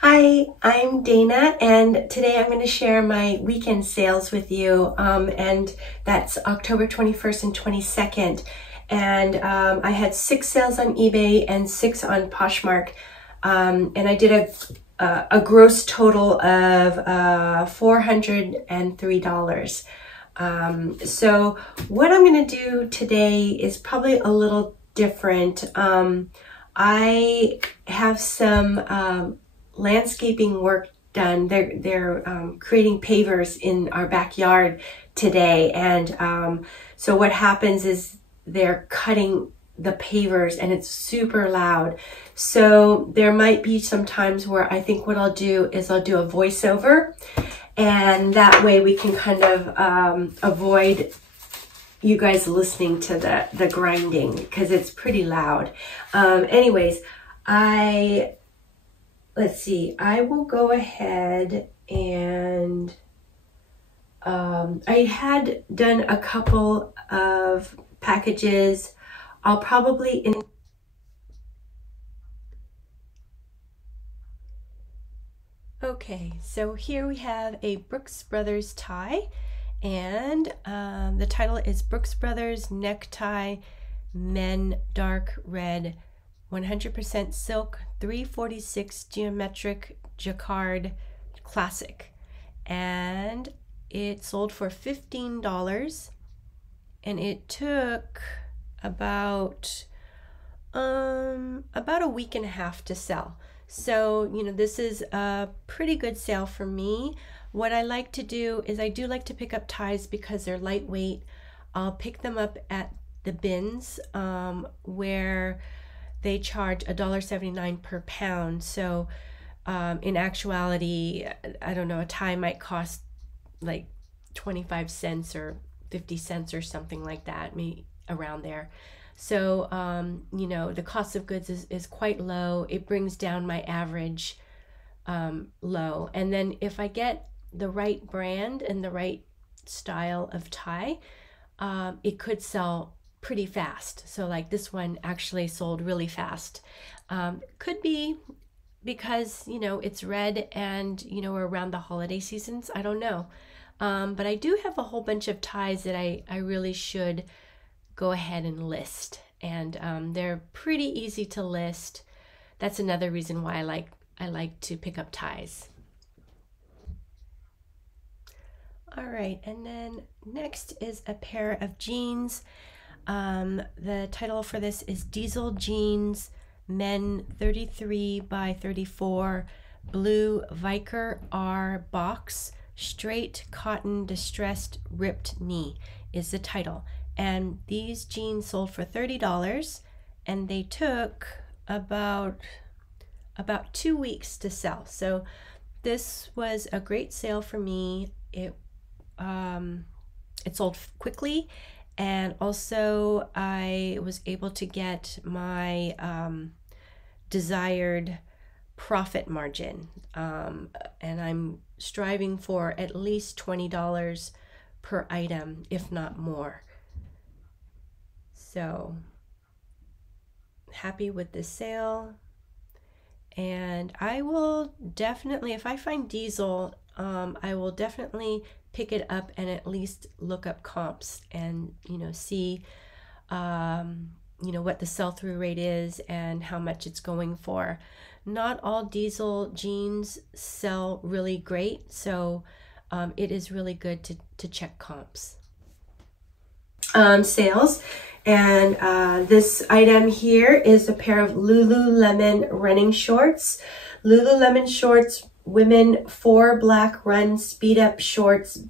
Hi, I'm Dana, and today I'm going to share my weekend sales with you, and that's October 21st and 22nd. And I had 6 sales on eBay and 6 on Poshmark, and I did a gross total of $403. So what I'm going to do today is probably a little different. I have some landscaping work done. They're creating pavers in our backyard today, and so what happens is they're cutting the pavers and it's super loud. So there might be some times where I think what I'll do is I'll do a voiceover, and that way we can kind of avoid you guys listening to the grinding because it's pretty loud. Anyways, let's see, I will go ahead and I had done a couple of packages. I'll probably Okay, so here we have a Brooks Brothers tie, and the title is Brooks Brothers Necktie Men Dark Red 100% silk 346 geometric jacquard classic, and it sold for $15, and it took about a week and a half to sell. So, you know, this is a pretty good sale for me. What I like to do is I do like to pick up ties because they're lightweight. I'll pick them up at the bins where they charge $1.79 per pound. So in actuality, I don't know, a tie might cost like 25 cents or 50 cents or something like that, maybe around there. So, you know, the cost of goods is quite low. It brings down my average low. And then if I get the right brand and the right style of tie, it could sell pretty fast. So like this one actually sold really fast. Could be because, you know, it's red and, you know, we're around the holiday seasons. I don't know. But I do have a whole bunch of ties that I really should go ahead and list. And they're pretty easy to list. That's another reason why I like to pick up ties. All right, and then next is a pair of jeans. The title for this is Diesel Jeans Men 33 by 34 Blue Vicar R Box Straight Cotton Distressed Ripped Knee is the title. And these jeans sold for $30, and they took about 2 weeks to sell. So this was a great sale for me. It sold quickly, and also I was able to get my desired profit margin, and I'm striving for at least $20 per item, if not more. So happy with this sale, and I will definitely, if I find diesel, I will definitely pick it up and at least look up comps and, you know, see you know, what the sell-through rate is and how much it's going for. Not all diesel jeans sell really great, so it is really good to check comps. Sales, and this item here is a pair of Lululemon running shorts. Lululemon shorts, women 4 black run speed up shorts,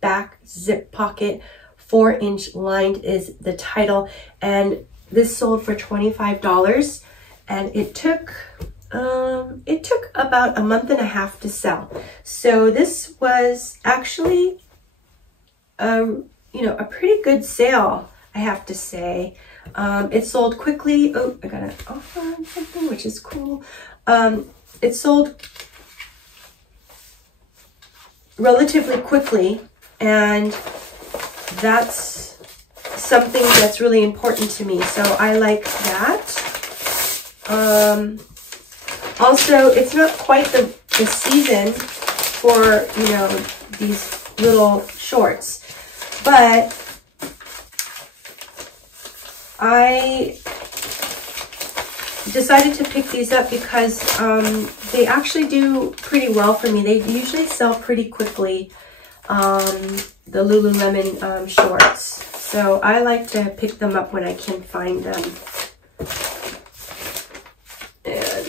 back zip pocket, 4-inch lined is the title, and this sold for $25, and it took about a month and a half to sell. So this was actually you know, a pretty good sale, I have to say. It sold quickly. Oh, I got an offer on something, which is cool. It sold relatively quickly, and that's something that's really important to me. So I like that. Also, it's not quite the season for, you know, these little shorts, but I decided to pick these up because they actually do pretty well for me. They usually sell pretty quickly, the Lululemon shorts. So I like to pick them up when I can find them. And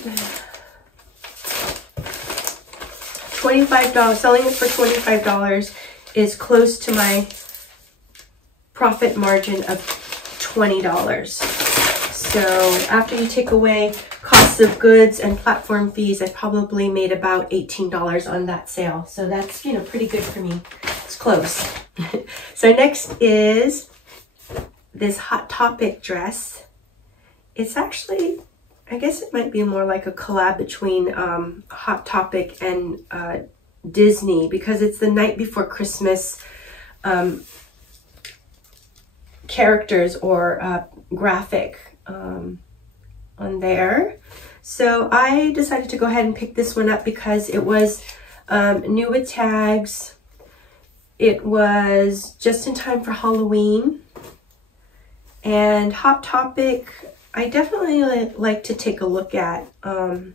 $25, selling it for $25 is close to my profit margin of $20. So after you take away costs of goods and platform fees, I probably made about $18 on that sale. So that's, you know, pretty good for me. It's close. So next is this Hot Topic dress. It's actually, I guess it might be more like a collab between Hot Topic and Disney, because it's the night before Christmas characters or graphic on there. So I decided to go ahead and pick this one up because it was new with tags. It was just in time for Halloween. And Hot Topic, I definitely like to take a look at. And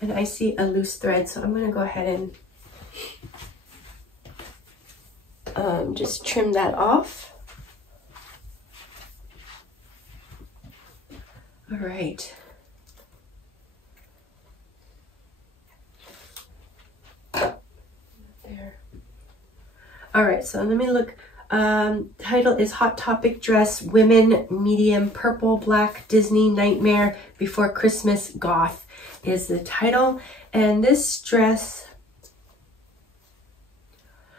I see a loose thread, so I'm going to go ahead and just trim that off. All right. There. All right, so let me look. Title is Hot Topic Dress, Women, Medium, Purple, Black, Disney, Nightmare, Before Christmas, Goth is the title. And this dress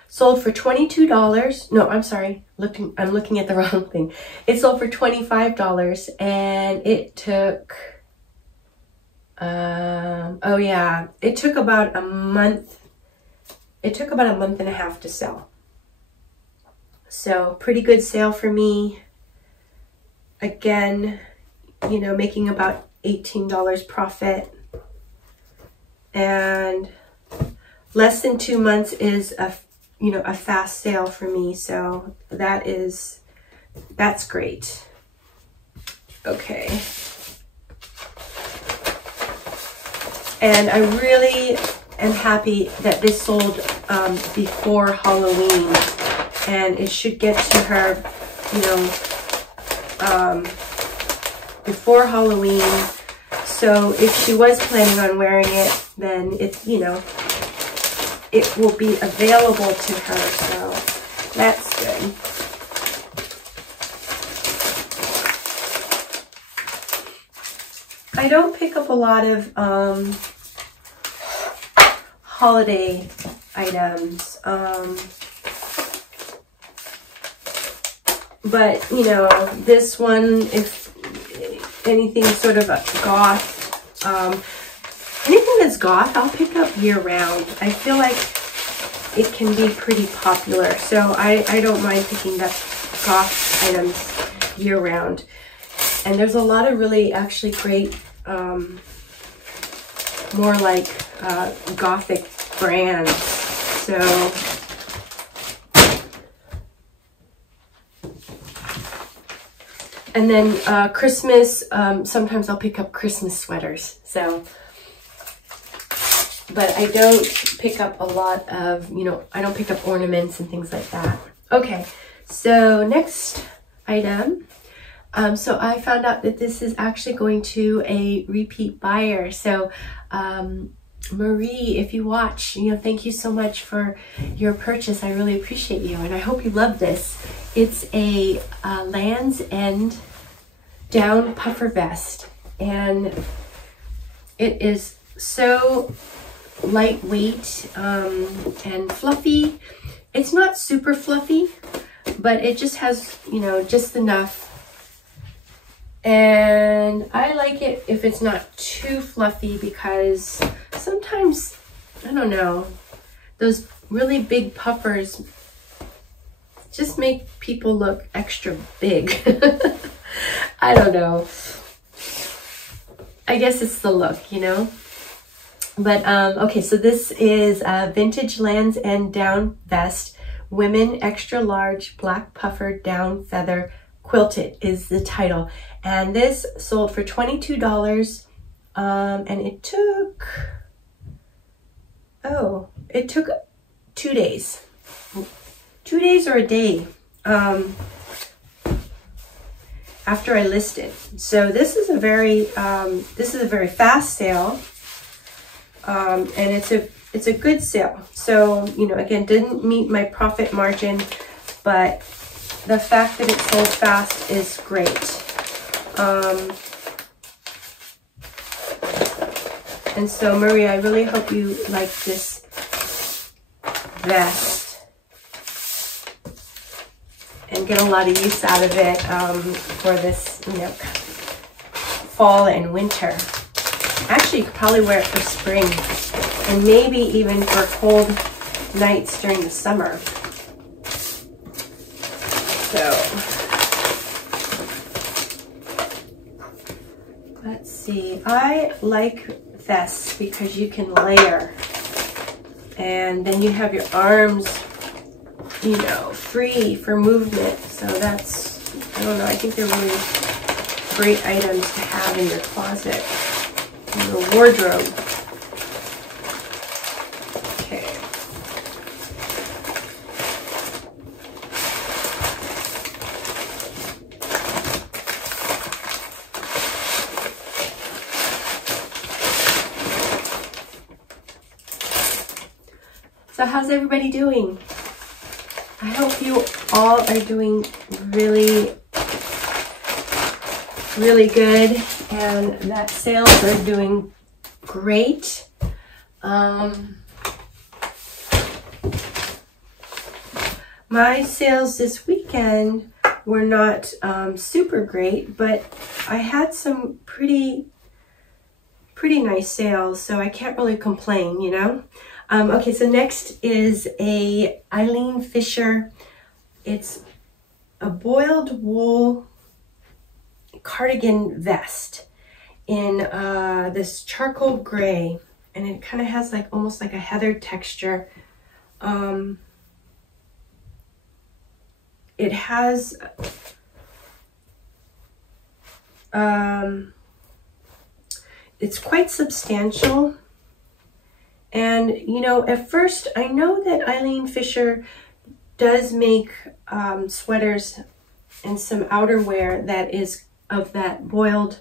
sold for $22. No, I'm sorry. I'm looking at the wrong thing. It sold for $25 and it took, oh yeah, it took about a month. It took about a month and a half to sell. So pretty good sale for me. Again, you know, making about $18 profit. And less than 2 months is a fast sale for me. So that's great. Okay. And I really am happy that this sold before Halloween. And it should get to her, you know, before Halloween. So if she was planning on wearing it, then it's, you know, it will be available to her. So that's good. I don't pick up a lot of holiday items. But, you know, this one, if anything sort of a goth, anything that's goth, I'll pick up year round. I feel like it can be pretty popular. So I don't mind picking up goth items year round. And there's a lot of really actually great, more like gothic brands. So and then Christmas, sometimes I'll pick up Christmas sweaters. So, but I don't pick up a lot of, you know, I don't pick up ornaments and things like that. Okay, so next item. So I found out that this is actually going to a repeat buyer. So Marie, if you watch, you know, thank you so much for your purchase. I really appreciate you, and I hope you love this. It's a Land's End down puffer vest, and it is so lightweight and fluffy. It's not super fluffy, but it just has, you know, just enough. And I like it if it's not too fluffy, because sometimes, I don't know, those really big puffers just make people look extra big. I don't know. I guess it's the look, you know. But okay, so this is a vintage Lands' End down vest, women extra large, black puffer down feather quilted is the title. And this sold for $22, and it took 2 days. 2 days or a day after I listed. So this is a very fast sale, and it's a good sale. So, you know, again, didn't meet my profit margin, but the fact that it sold fast is great. And so, Maria, I really hope you like this vest and get a lot of use out of it for this, you know, fall and winter. Actually, you could probably wear it for spring and maybe even for cold nights during the summer. So, let's see. I like vests because you can layer, and then you have your arms, you know, free for movement. So that's, I don't know, I think they're really great items to have in your closet, in your wardrobe. Okay. So how's everybody doing? I hope you all are doing really, really good, and that sales are doing great. My sales this weekend were not super great, but I had some pretty nice sales, so I can't really complain, you know. Okay, so next is a Eileen Fisher. It's a boiled wool cardigan vest in this charcoal gray, and it kind of has like almost like a heather texture. It has it's quite substantial. And, you know, at first, I know that Eileen Fisher does make sweaters and some outerwear that is of that boiled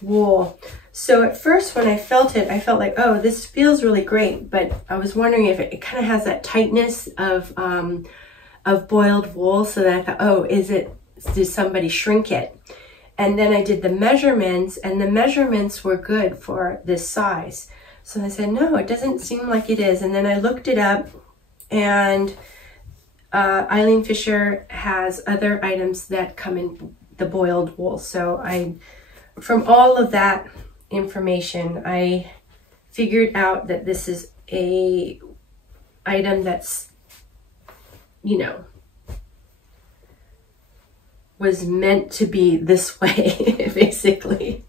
wool. So at first, when I felt it, I felt like, oh, this feels really great. But I was wondering if it kind of has that tightness of boiled wool. So that I thought, oh, did somebody shrink it? And then I did the measurements, and the measurements were good for this size. So I said, no, it doesn't seem like it is. And then I looked it up, and Eileen Fisher has other items that come in the boiled wool. So from all of that information, I figured out that this is a item that's, you know, was meant to be this way, basically.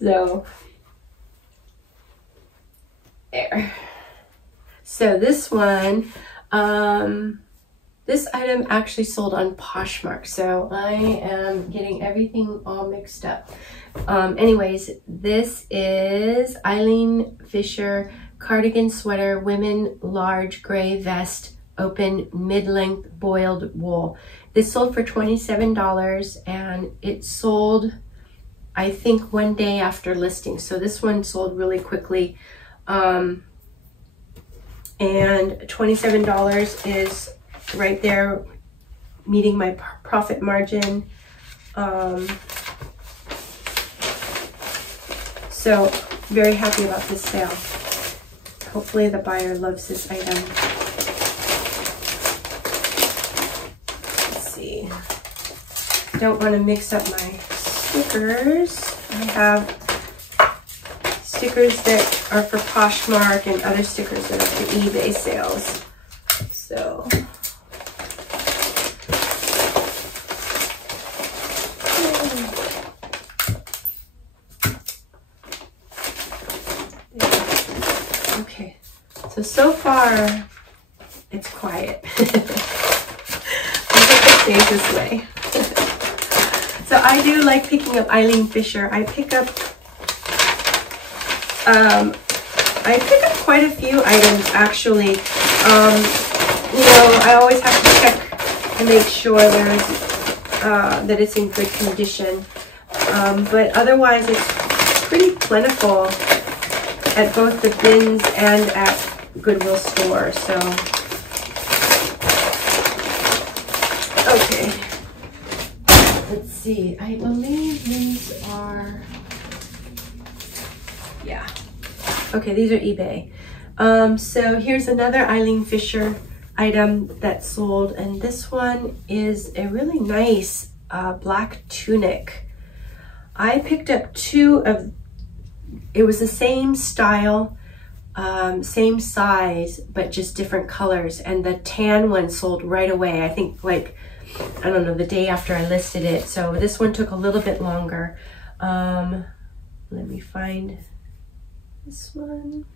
So there. So this one, this item actually sold on Poshmark. So I am getting everything all mixed up. Anyways, this is Eileen Fisher cardigan sweater, women large gray vest, open mid-length boiled wool. This sold for $27, and it sold, I think, one day after listing. So this one sold really quickly. And $27 is right there meeting my profit margin. So very happy about this sale. Hopefully the buyer loves this item. Let's see. Don't want to mix up my stickers. I have stickers that are for Poshmark and other stickers that are for eBay sales. So Okay, so far it's quiet. I think it stays this way. So I do like picking up Eileen Fisher. I pick up quite a few items actually. You know, I always have to check to make sure there's that it's in good condition. But otherwise it's pretty plentiful at both the bins and at Goodwill stores. So okay, let's see. I believe these are, yeah. Okay, these are eBay. So here's another Eileen Fisher item that sold, and this one is a really nice black tunic. I picked up two of, it was the same style, same size, but just different colors, and the tan one sold right away. I think like, I don't know, the day after I listed it. So this one took a little bit longer. Let me find this one.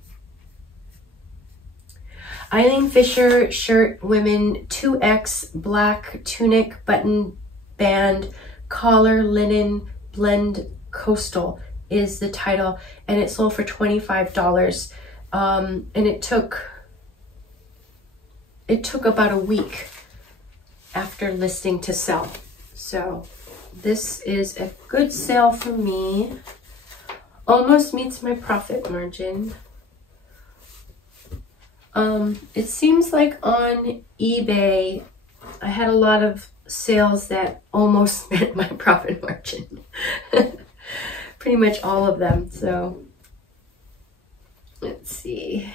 Eileen Fisher shirt, women, 2X, black tunic, button band, collar, linen, blend, coastal is the title, and it sold for $25. And it took about a week after listing to sell. So this is a good sale for me. Almost meets my profit margin. It seems like on eBay, I had a lot of sales that almost met my profit margin. Pretty much all of them. So let's see.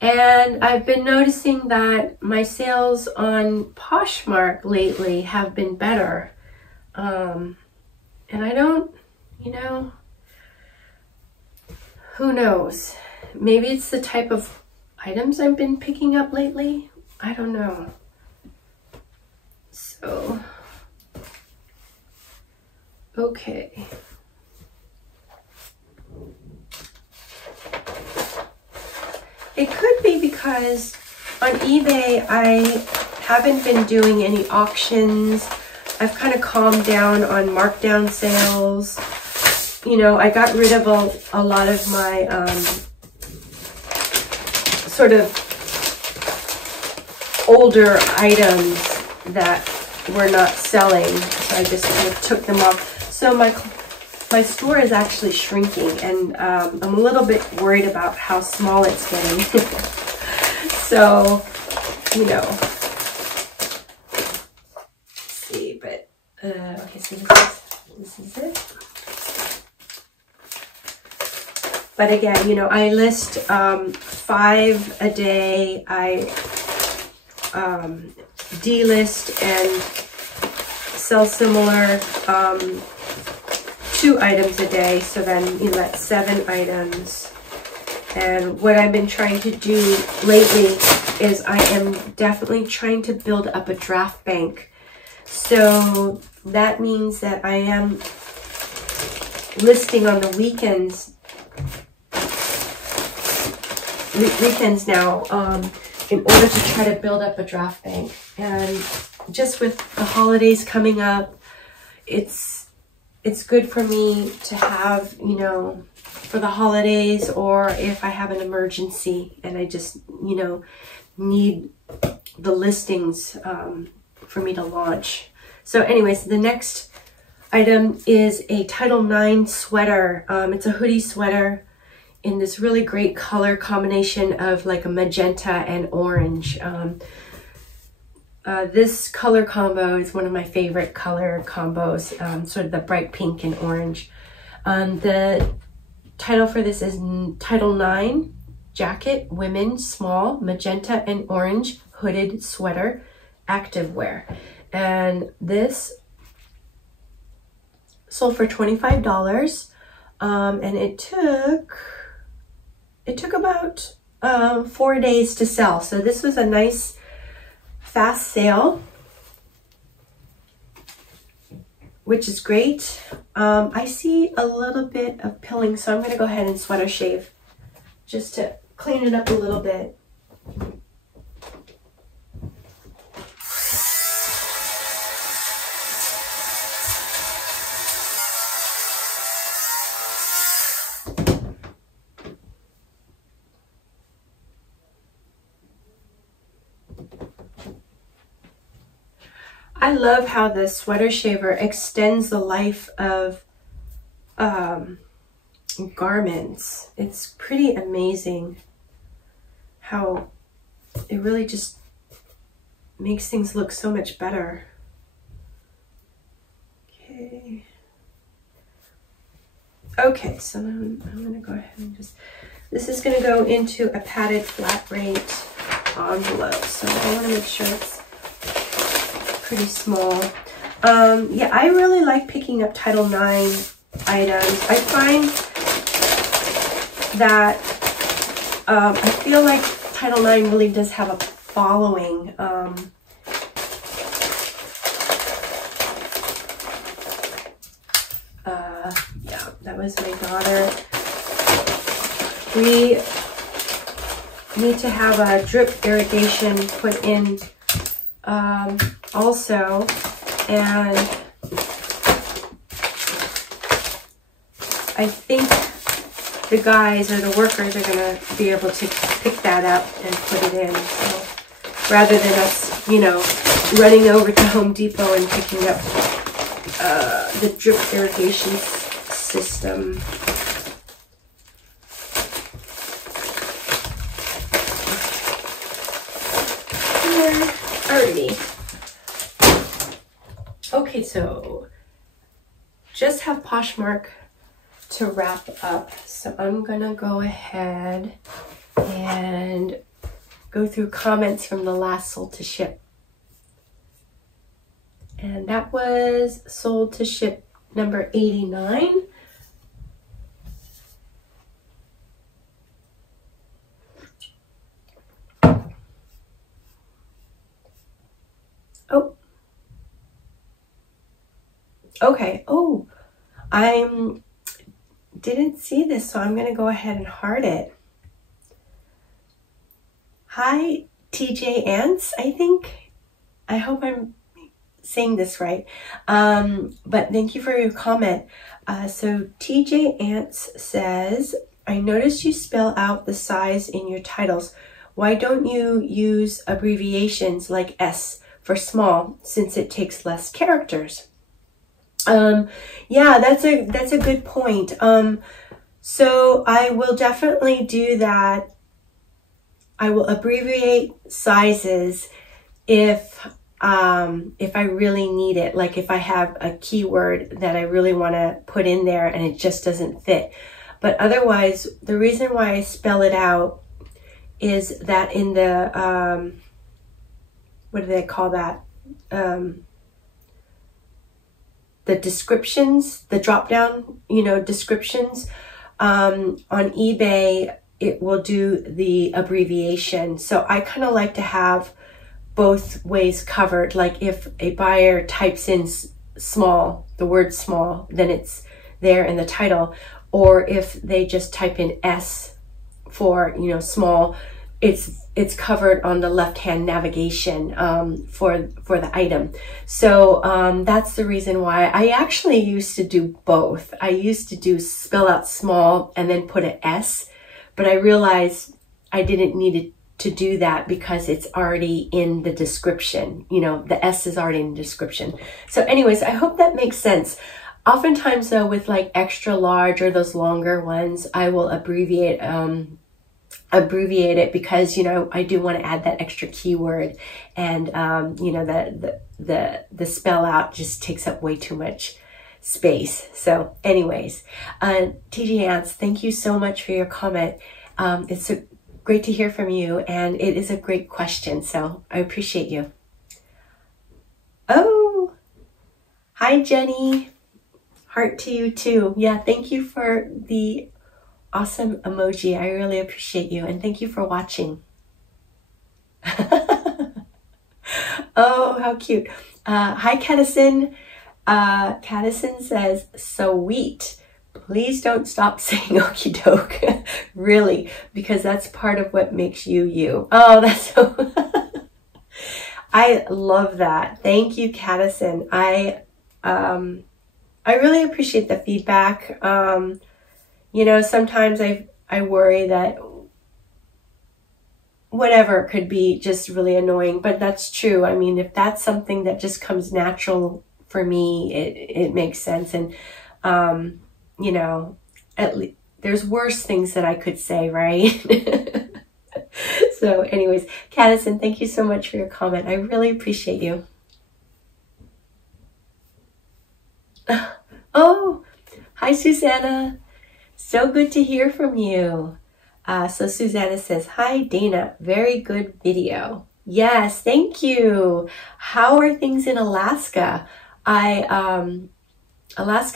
And I've been noticing that my sales on Poshmark lately have been better. And I don't, you know, who knows? Maybe it's the type of items I've been picking up lately. I don't know. So, okay. It could be because on eBay I haven't been doing any auctions. I've kind of calmed down on markdown sales. You know, I got rid of a lot of my sort of older items that were not selling, so I just kind of took them off. So my store is actually shrinking, and I'm a little bit worried about how small it's getting. So, you know, let's see, but okay, so this is it. But again, you know, I list 5 a day. I delist and sell similar 2 items a day. So then, you know, that's 7 items. And what I've been trying to do lately is I am definitely trying to build up a draft bank. So that means that I am listing on the weekends now, in order to try to build up a draft bank. And just with the holidays coming up, it's good for me to have, you know, for the holidays, or if I have an emergency and I just, you know, need the listings for me to launch. So anyways, the next item is a Title IX sweater. It's a hoodie sweater in this really great color combination of like a magenta and orange. This color combo is one of my favorite color combos, sort of the bright pink and orange. The title for this is Title IX Jacket, Women, Small, Magenta and Orange Hooded Sweater, Activewear. And this sold for $25. And it took about 4 days to sell. So this was a nice fast sale, which is great. I see a little bit of pilling, so I'm going to go ahead and sweater shave just to clean it up a little bit. I love how the sweater shaver extends the life of garments. It's pretty amazing how it really just makes things look so much better. Okay, so I'm going to go ahead and just, this is going to go into a padded flat rate envelope, so I want to make sure it's pretty small. Yeah, I really like picking up Title IX items. I find that I feel like Title IX really does have a following. Yeah, that was my daughter. We need to have a drip irrigation put in also, and I think the guys or the workers are going to be able to pick that up and put it in. So rather than us, you know, running over to Home Depot and picking up the drip irrigation system. Alrighty. Okay, so just have Poshmark to wrap up. So I'm gonna go ahead and go through comments from the last sold to ship. And that was sold to ship number 89. Oh. Okay. Oh, I didn't see this, so I'm going to go ahead and heart it. Hi, TJ Ants, I think. I hope I'm saying this right. But thank you for your comment. So TJ Ants says, I noticed you spell out the size in your titles. Why don't you use abbreviations like S for small, since it takes less characters? Yeah, that's a good point. So I will definitely do that. I will abbreviate sizes if I really need it, like if I have a keyword that I really want to put in there and it just doesn't fit. But otherwise, the reason why I spell it out is that in the, what do they call that? The descriptions, the drop down, you know, descriptions, on eBay, it will do the abbreviation. So I kind of like to have both ways covered. Like if a buyer types in small, the word small, then it's there in the title. Or if they just type in S for, you know, small, it's covered on the left-hand navigation for the item. So that's the reason why I actually used to do both. I used to do spell out small and then put an S, but I realized I didn't need to do that because it's already in the description. You know, the S is already in the description. So anyways, I hope that makes sense. Oftentimes though, with like extra large or those longer ones, I will abbreviate it because, you know, I do want to add that extra keyword, and you know, the spell out just takes up way too much space. So anyways, TJ Ants, thank you so much for your comment. It's great to hear from you, and it is a great question, so I appreciate you. Oh, hi Jenny, heart to you too. Yeah, thank you for the awesome emoji. I really appreciate you, and thank you for watching. Oh, how cute. Hi, Caddison. Caddison says, sweet. please don't stop saying okie doke, really, because that's part of what makes you you. Oh, that's so, I love that. Thank you, Caddison. I really appreciate the feedback. You know, sometimes I worry that whatever could be just really annoying, but that's true. I mean, if that's something that just comes natural for me, it makes sense. And, you know, at least there's worse things that I could say, right? So anyways, Caddison, thank you so much for your comment. I really appreciate you. Oh, hi, Susanna. So good to hear from you. So Susanna says, hi, Dana. Very good video. Yes, thank you. How are things in Alaska? Alaska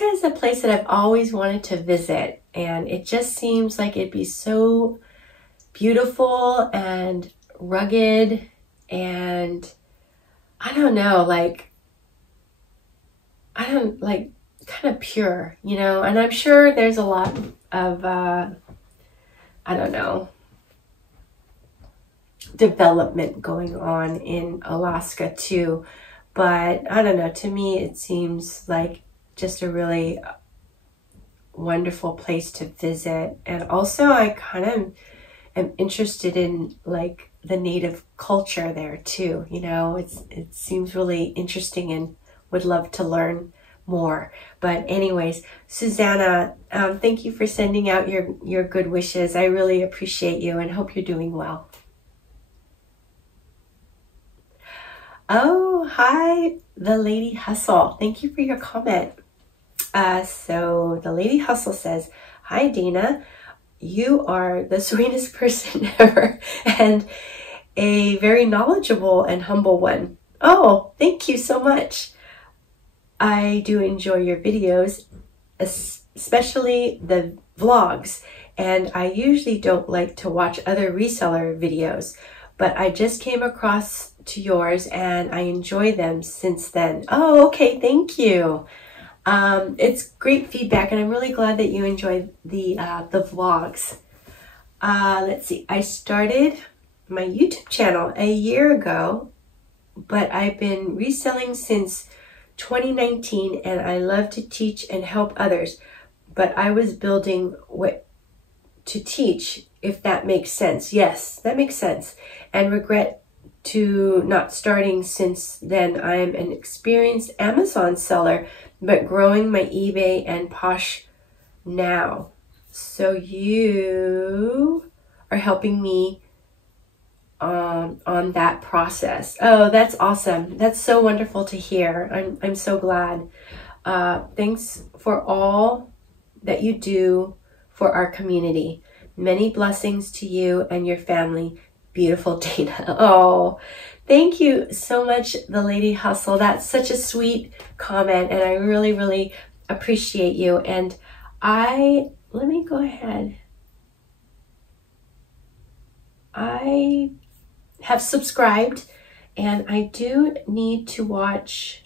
is a place that I've always wanted to visit, and it just seems like it'd be so beautiful and rugged, and I don't know, like, kind of pure, you know, and I'm sure there's a lot of, I don't know, development going on in Alaska too, but I don't know, to me it seems like just a really wonderful place to visit. And also I kind of am interested in like the native culture there too, you know, it seems really interesting and would love to learn more. But anyways, Susanna, thank you for sending out your good wishes. I really appreciate you and hope you're doing well. Oh, hi, the Lady Hustle. Thank you for your comment. So the Lady Hustle says, hi, Dana. You are the sweetest person ever and a very knowledgeable and humble one. Oh, thank you so much. I do enjoy your videos, especially the vlogs, and I usually don't like to watch other reseller videos, but I just came across to yours and I enjoy them since then. Oh, okay, thank you. It's great feedback, and I'm really glad that you enjoyed the vlogs. Let's see, I started my YouTube channel a year ago, but I've been reselling since 2019, and I love to teach and help others, but I was building what to teach, if that makes sense. Yes, that makes sense, and regret to not starting since then. I'm an experienced Amazon seller, but growing my eBay and Posh now. So you are helping me on that process. Oh, that's awesome. That's so wonderful to hear. I'm so glad. Thanks for all that you do for our community. Many blessings to you and your family. Beautiful Dana. Oh, thank you so much, the Lady Hustle. That's such a sweet comment, and I really, really appreciate you. And let me go ahead. I have subscribed, and I do need to watch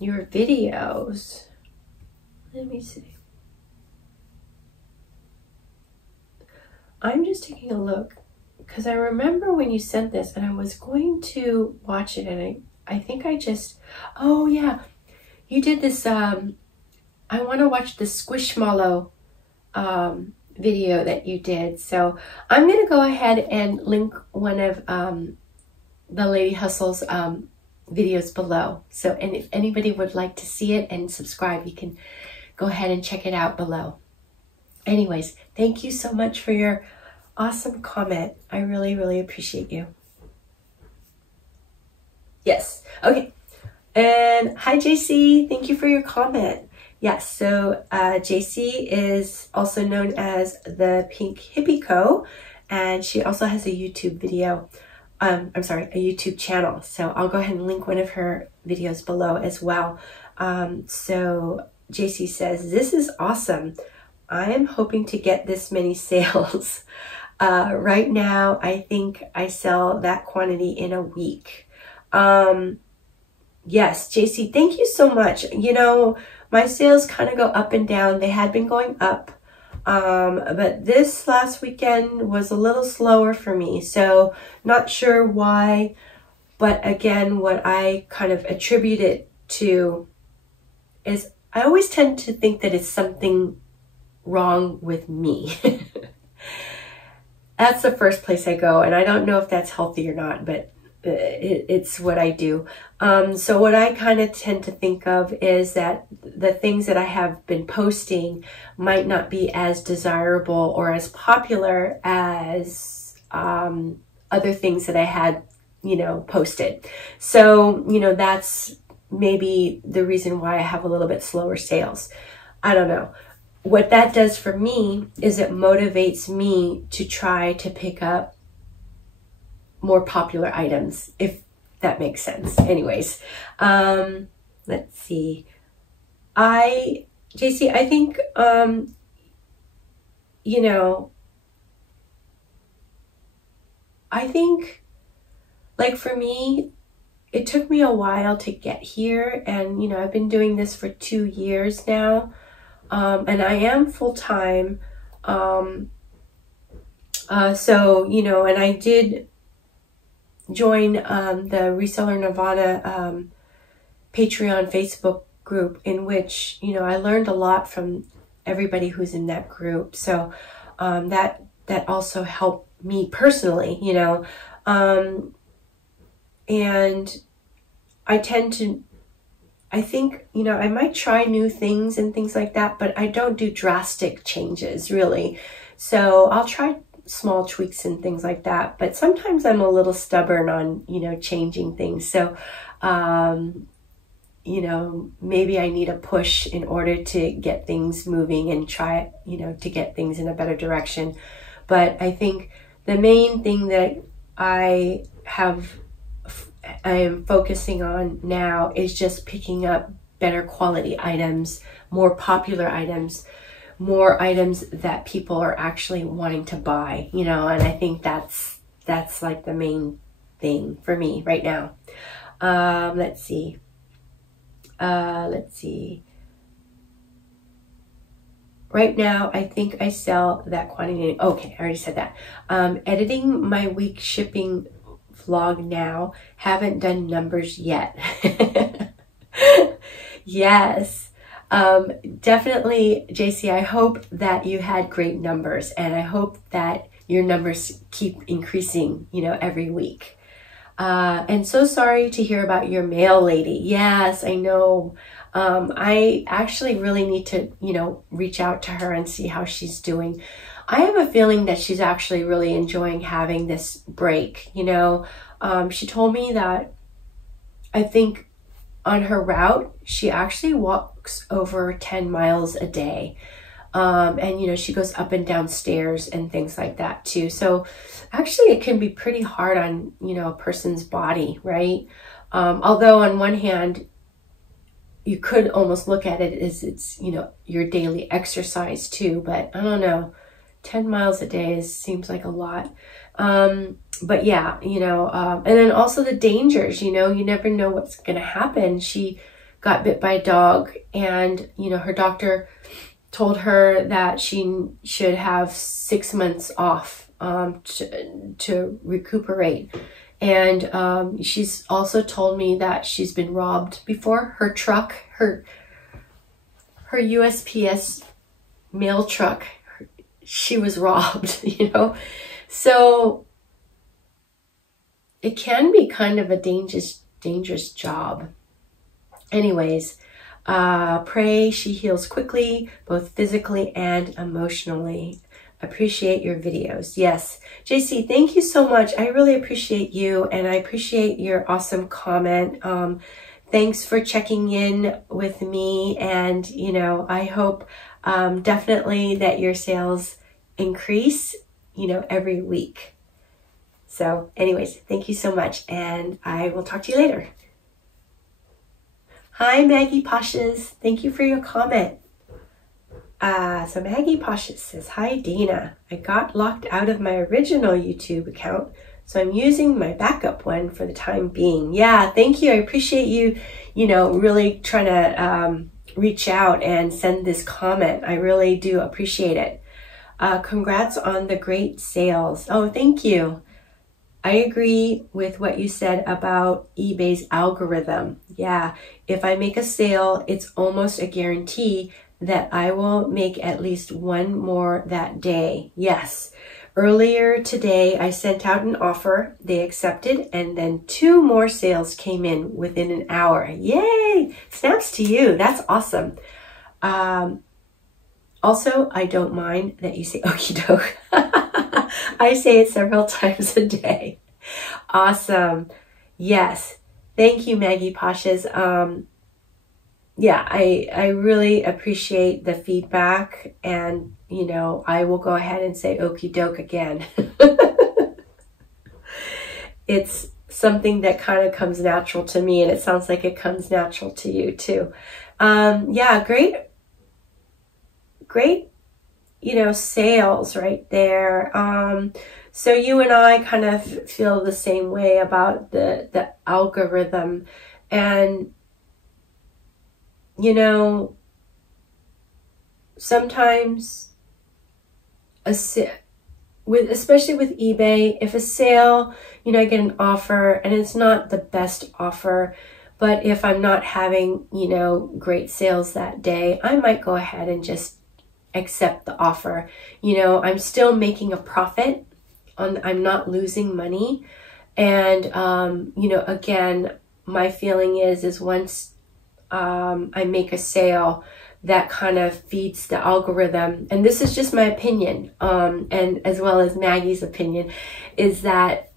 your videos. Let me see. I'm just taking a look because I remember when you sent this and I was going to watch it, and I think I just, oh yeah, you did this, I want to watch the Squishmallow video that you did. So I'm going to go ahead and link one of the Lady Hustle's videos below. So, and if anybody would like to see it and subscribe, you can go ahead and check it out below. Anyways, thank you so much for your awesome comment. I really, really appreciate you. Yes. Okay. And hi, JC. Thank you for your comment. Yes, so JC is also known as the Pink Hippie Co, and she also has a YouTube video, I'm sorry, a YouTube channel. So I'll go ahead and link one of her videos below as well. So JC says, this is awesome. I am hoping to get this many sales. Right now, I think I sell that quantity in a week. Yes, JC, thank you so much. You know, my sales kind of go up and down. They had been going up, but this last weekend was a little slower for me. So not sure why, but again, what I kind of attribute it to is I always tend to think that it's something wrong with me. That's the first place I go, and I don't know if that's healthy or not, but it's what I do. So what I kind of tend to think of is that the things that I have been posting might not be as desirable or as popular as other things that I had, posted. So, that's maybe the reason why I have a little bit slower sales. I don't know. What that does for me is it motivates me to try to pick up more popular items, if that makes sense. Anyways, let's see. JC, I think, I think, like for me, it took me a while to get here, and, I've been doing this for 2 years now, and I am full-time, so, and I did join the Reseller Nirvana Patreon Facebook group, in which I learned a lot from everybody who's in that group. So that also helped me personally, and I think I might try new things and things like that, but I don't do drastic changes really. So I'll try small tweaks and things like that, but sometimes I'm a little stubborn on changing things. So maybe I need a push in order to get things moving and try to get things in a better direction. But I think the main thing that I am focusing on now is just picking up better quality items, more popular items, more items that people are actually wanting to buy, and I think that's like the main thing for me right now. Let's see. Right now, I think I sell that quantity. Okay, I already said that. Editing my week shipping vlog now. Haven't done numbers yet. Yes. Definitely, JC, I hope that you had great numbers, and I hope that your numbers keep increasing, every week. And so sorry to hear about your mail lady. Yes, I know. I actually really need to, reach out to her and see how she's doing. I have a feeling that she's actually really enjoying having this break. She told me that I think on her route, she actually walks over 10 miles a day. And, she goes up and down stairs and things like that too. So actually it can be pretty hard on, a person's body, right? Although on one hand, you could almost look at it as it's, your daily exercise too, but I don't know, 10 miles a day seems like a lot. But yeah, and then also the dangers, you never know what's going to happen. She got bit by a dog, and, her doctor told her that she should have 6 months off, to recuperate. And, she's also told me that she's been robbed before. Her truck, her USPS mail truck, she was robbed, So it can be kind of a dangerous job. Anyways, pray she heals quickly, both physically and emotionally. Appreciate your videos. Yes, JC, thank you so much. I really appreciate you, and I appreciate your awesome comment. Thanks for checking in with me, and I hope definitely that your sales increase, every week. So anyways, thank you so much, and I will talk to you later. Hi, Maggie Poshes. Thank you for your comment. So Maggie Poshes says, hi, Dina. I got locked out of my original YouTube account, so I'm using my backup one for the time being. Yeah, thank you. I appreciate you, really trying to reach out and send this comment. I really do appreciate it. Congrats on the great sales. Oh, thank you. I agree with what you said about eBay's algorithm. Yeah, if I make a sale, it's almost a guarantee that I will make at least one more that day. Yes. Earlier today, I sent out an offer, they accepted, and then 2 more sales came in within an hour. Yay! Snaps to you. That's awesome. Also, I don't mind that you say okie doke. I say it several times a day. Awesome. Yes. Thank you, Maggie Posh's. Yeah, I really appreciate the feedback, and you know, I will go ahead and say okie doke again. It's something that kind of comes natural to me, and it sounds like it comes natural to you too. Yeah, great, you know, sales right there. So you and I kind of feel the same way about the algorithm, and you know, sometimes especially with eBay, if a sale, you know, I get an offer and it's not the best offer, but if I'm not having, you know, great sales that day, I might go ahead and just accept the offer. You know, I'm still making a profit I'm not losing money. And, you know, again, my feeling is once I make a sale, that kind of feeds the algorithm. And this is just my opinion, and as well as Maggie's opinion, is that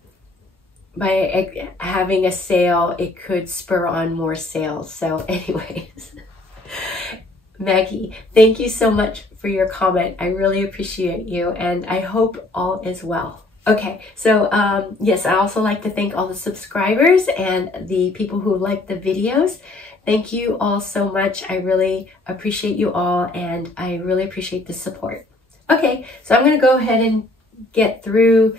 by having a sale, it could spur on more sales. So anyways, Maggie, thank you so much for your comment. I really appreciate you, and I hope all is well. Okay, so yes, I also like to thank all the subscribers and the people who like the videos. Thank you all so much. I really appreciate you all, and I really appreciate the support. Okay, so I'm going to go ahead and get through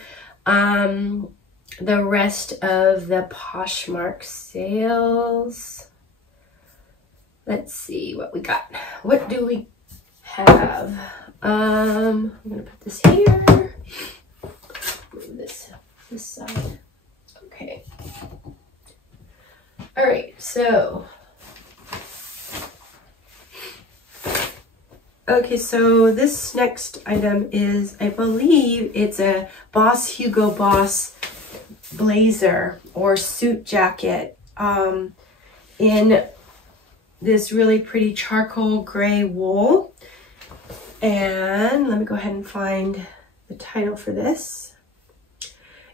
the rest of the Poshmark sales. Let's see what we got. What do we have? I'm going to put this here. Move this side. Okay. All right, so okay, so this next item is, I believe it's a Hugo Boss blazer or suit jacket in this really pretty charcoal gray wool. And let me go ahead and find the title for this.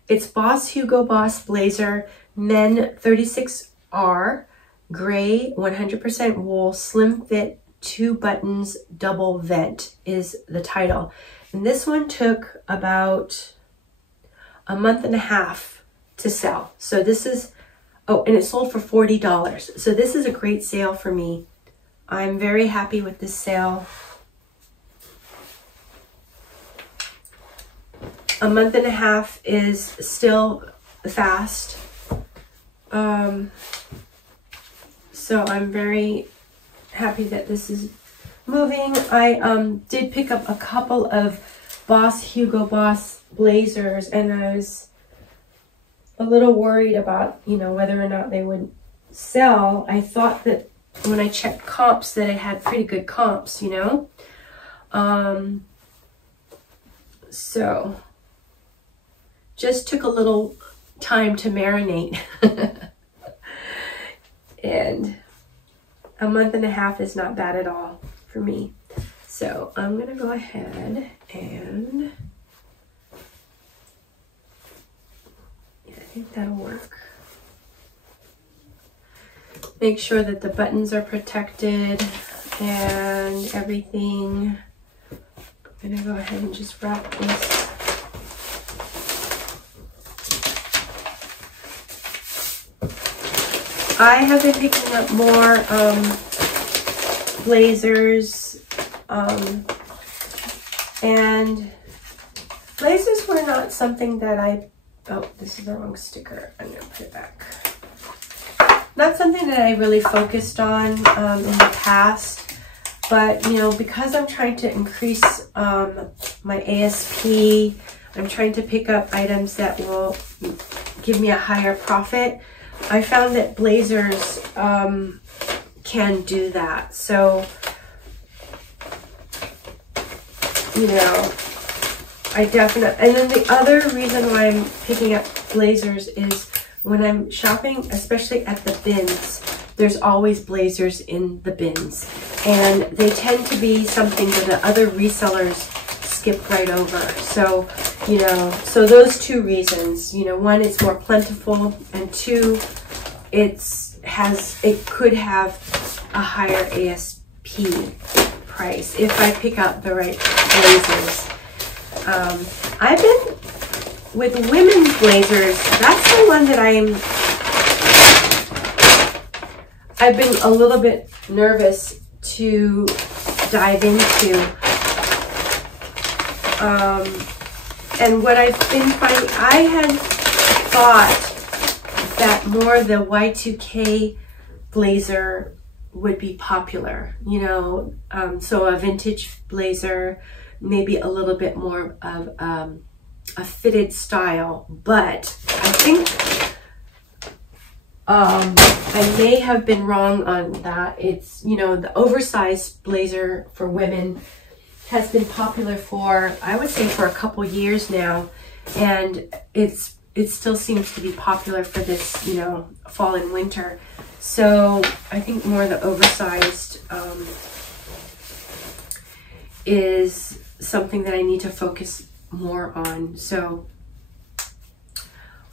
It's Hugo Boss blazer, men 36R, gray, 100% wool, slim fit, 2 buttons, double vent is the title. And this one took about a month and a half to sell. So this is, oh, and it sold for $40. So this is a great sale for me. I'm very happy with this sale. A month and a half is still fast. So I'm very happy that this is moving. I did pick up a couple of Hugo Boss blazers, and I was a little worried about, you know, whether or not they would sell. I thought that when I checked comps that it had pretty good comps, you know. So just took a little time to marinate. And a month and a half is not bad at all for me. So I'm going to go ahead and yeah, I think that'll work. Make sure that the buttons are protected and everything. I'm going to go ahead and just wrap this. I have been picking up more blazers, and blazers were not something that oh, this is the wrong sticker. I'm going to put it back. not something that I really focused on in the past, but you know, because I'm trying to increase my ASP, I'm trying to pick up items that will give me a higher profit. I found that blazers can do that. So, you know, I definitely, and then the other reason why I'm picking up blazers is when I'm shopping, especially at the bins, there's always blazers in the bins. And they tend to be something that the other resellers skip right over. So, you know, so those two reasons, you know, one, it's more plentiful, and two, it could have a higher ASP price if I pick out the right blazers. I've been with women's blazers, that's the one that I've been a little bit nervous to dive into. And what I've been finding, I had thought that more the Y2K blazer would be popular, you know, so a vintage blazer, maybe a little bit more of a fitted style, but I think I may have been wrong on that. It's, you know, the oversized blazer for women has been popular for, I would say, for a couple years now, and it still seems to be popular for this, you know, fall and winter. So I think more the oversized is something that I need to focus more on. So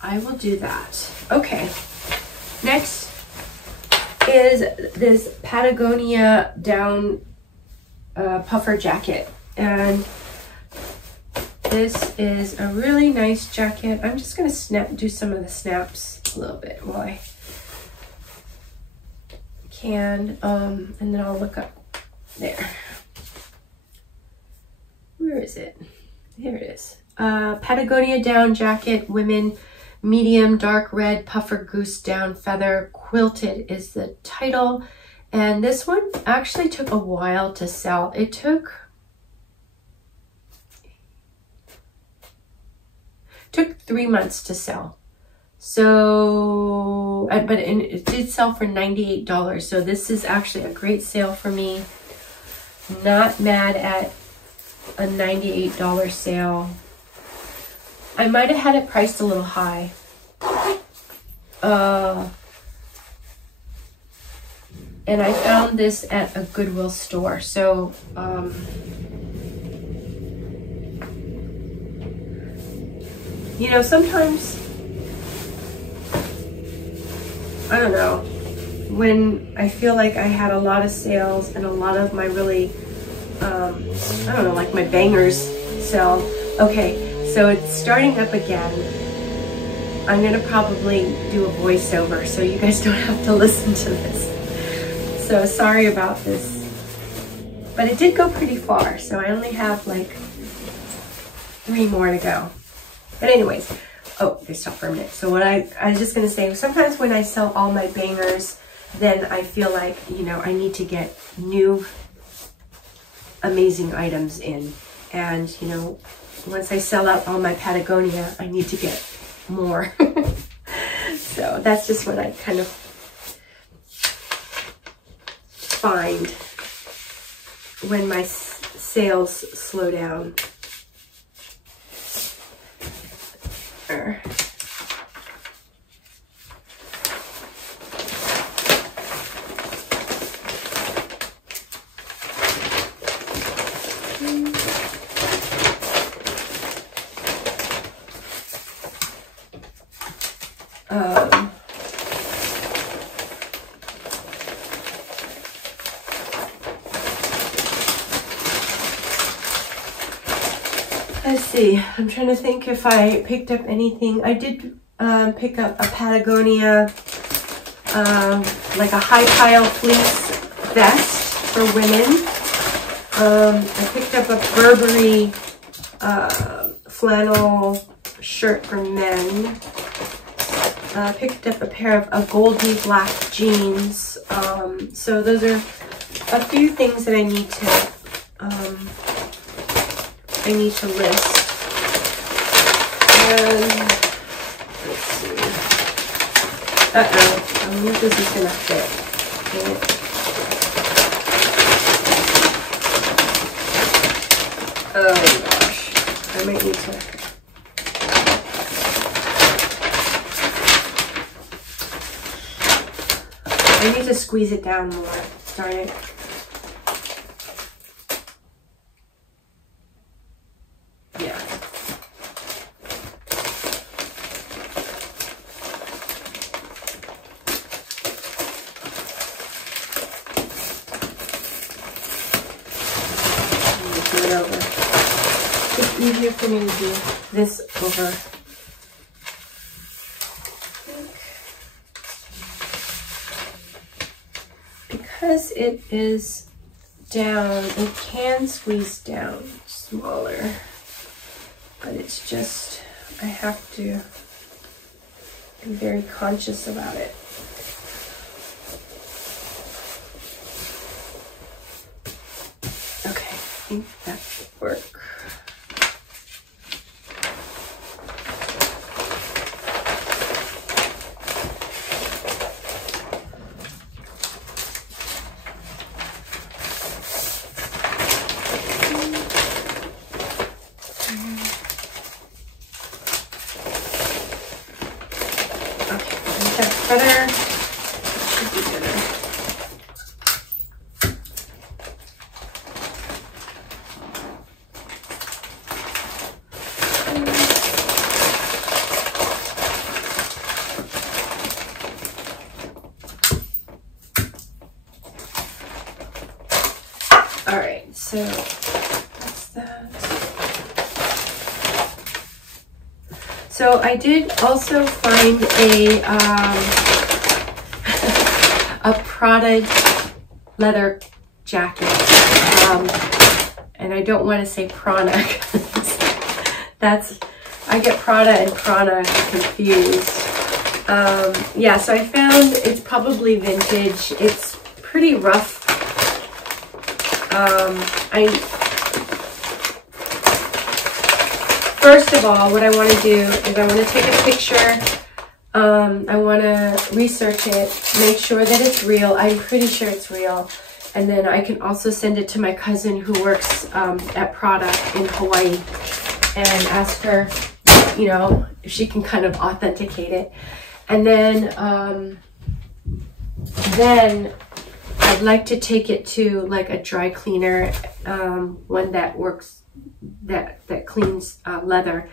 I will do that. Okay. Next is this Patagonia down puffer jacket, and this is a really nice jacket. I'm just going to do some of the snaps a little bit while I can, and then I'll look up there. Where is it? Here it is. Patagonia down jacket, women, medium dark red puffer goose down feather quilted is the title. And this one actually took a while to sell. It took 3 months to sell. So, but it did sell for $98. So this is actually a great sale for me. Not mad at a $98 sale. I might have had it priced a little high. And I found this at a Goodwill store. So, you know, sometimes, I don't know, when I feel like I had a lot of sales and a lot of my really, I don't know, like my bangers sell. Okay, so it's starting up again. I'm gonna probably do a voiceover so you guys don't have to listen to this. So sorry about this, but it did go pretty far. So I only have like 3 more to go. But anyways, oh, they stopped for a minute. So what I was just gonna say, sometimes when I sell all my bangers, then I feel like, you know, I need to get new amazing items in. And, you know, once I sell out all my Patagonia, I need to get more. So that's just what I kind of find when my sales slow down. Let's see, I'm trying to think if I picked up anything. I did pick up a Patagonia, like a high pile fleece vest for women. I picked up a Burberry flannel shirt for men. picked up a pair of Goldie black jeans. So those are a few things that I need to list. And let's see. Uh-oh. I wonder if this is gonna fit. Okay. Oh gosh. I might need to. I need to squeeze it down more. Darn it. Yeah. Do it over. It's easier for me to do this over. Because it is down, it can squeeze down smaller, but it's just, I have to be very conscious about it. Okay, I think that should work. Better. Should be better. All right, so that's that. So I did also find a Prada leather jacket, and I don't want to say Prana. I get Prada and Prana confused. Yeah, so I found it's probably vintage. It's pretty rough. First of all, what I want to do is I want to take a picture. I want to research it, make sure that it's real. I'm pretty sure it's real. And then I can also send it to my cousin who works at Prada in Hawaii and ask her, you know, if she can kind of authenticate it. And then I'd like to take it to like a dry cleaner, one that works, that cleans leather.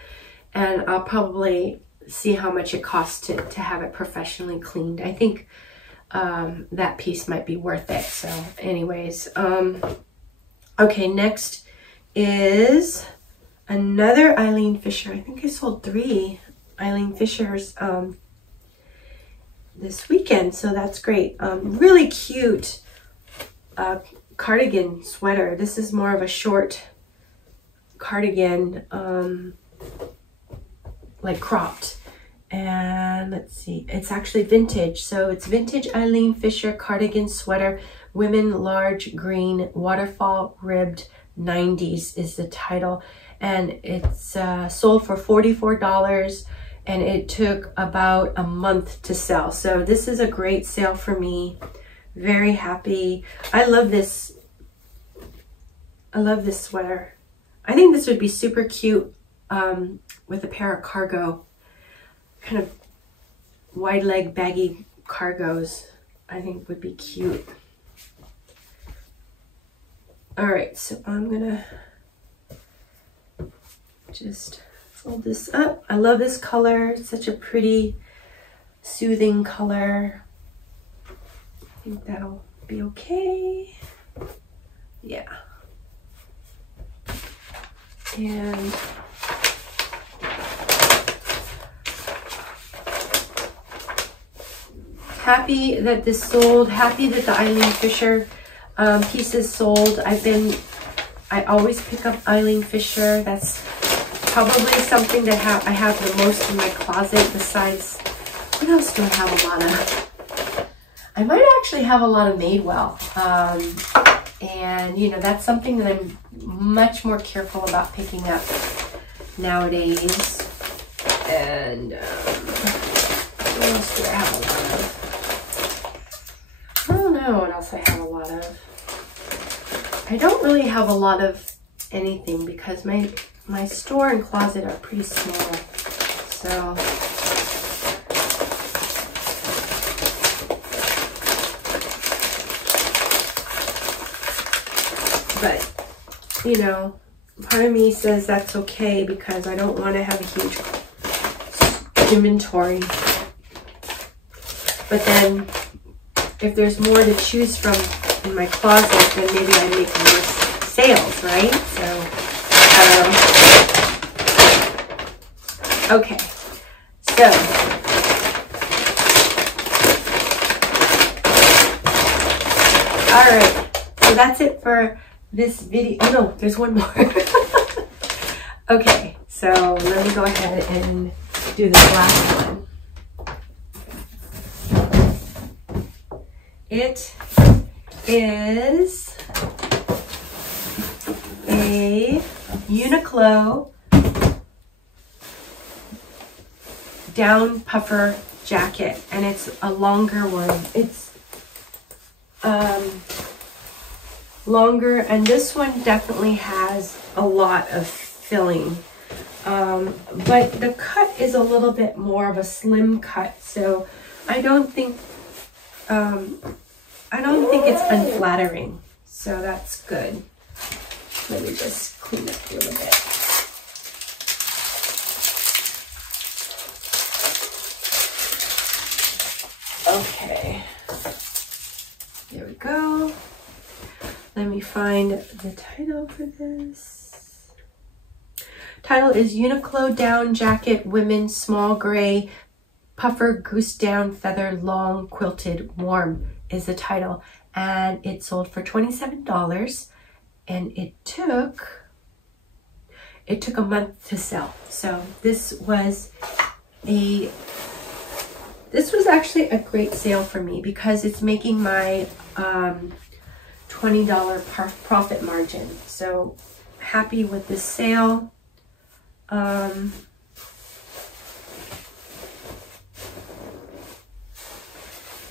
And I'll probably see how much it costs to have it professionally cleaned. I think that piece might be worth it. So anyways, okay, next is another Eileen Fisher. I think I sold 3 Eileen Fishers this weekend, so that's great. Really cute cardigan sweater. This is more of a short cardigan, like cropped. And let's see, it's actually vintage. So it's vintage Eileen Fisher cardigan sweater, women large green, waterfall ribbed 90s is the title. And it's sold for $44 and it took about a month to sell. So this is a great sale for me. Very happy. I love this. I love this sweater. I think this would be super cute with a pair of cargo, kind of wide leg baggy cargos. I think would be cute. All right, so I'm gonna just fold this up. I love this color. It's such a pretty, soothing color. I think that'll be okay. Yeah. And happy that this sold, happy that the Eileen Fisher pieces sold. I always pick up Eileen Fisher. That's probably something that I have the most in my closet besides What else do I have a lot of? I might actually have a lot of Madewell. And you know, that's something that I'm much more careful about picking up nowadays. And what else do I have a lot of? I don't know what else I have a lot of. I don't really have a lot of anything because my store and closet are pretty small. So but you know, part of me says that's okay because I don't want to have a huge inventory. But then if there's more to choose from in my closet, then maybe I make more sales, right? So okay, so all right, so that's it for this video. Oh no, there's one more. Okay, so let me go ahead and do this last one. It is a Uniqlo down puffer jacket, and it's a longer one. It's longer, and this one definitely has a lot of filling, but the cut is a little bit more of a slim cut, so I don't think it's unflattering, so that's good. Let me just clean up a little bit. Okay, there we go. Let me find the title for this. Title is Uniqlo Down Jacket Women's Small Gray Puffer Goose Down Feather Long Quilted Warm is the title. And it sold for $27, and it took a month to sell. So this was actually a great sale for me because it's making my $20 profit margin. So happy with this sale. And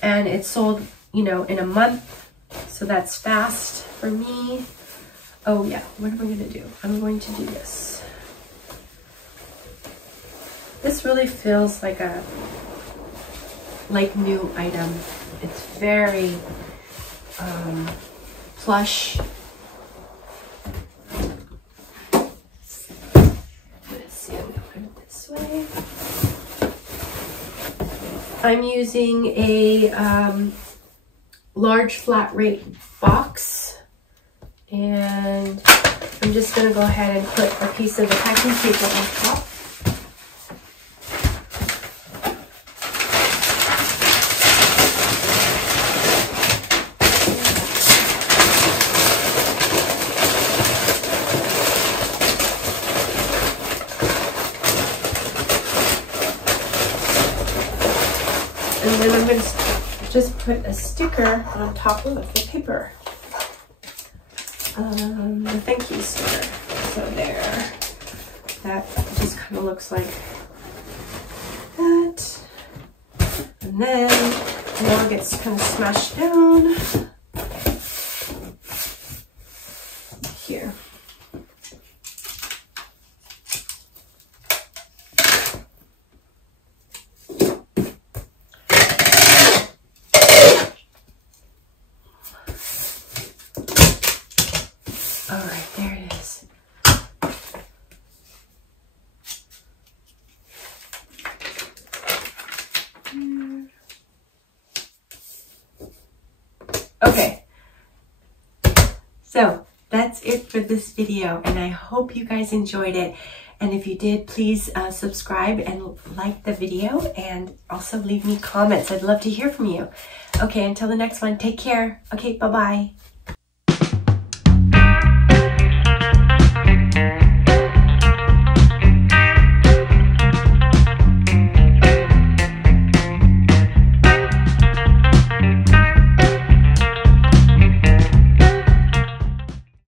it sold, you know, in a month, so that's fast for me. Oh yeah, what am I going to do? I'm going to do this. This really feels like a new item. It's very plush. Let's see, I'm going to put it this way. I'm using a large flat rate box, and I'm just going to go ahead and put a piece of the packing paper on top. And then I'm going to just put a sticker on top of the paper. The thank you sticker. So there. That just kind of looks like that. And then it all gets kind of smashed down here. All right, there it is. Okay, so that's it for this video, and I hope you guys enjoyed it. And if you did, please subscribe and like the video, and also leave me comments. I'd love to hear from you. Okay, until the next one, take care. Okay, bye-bye.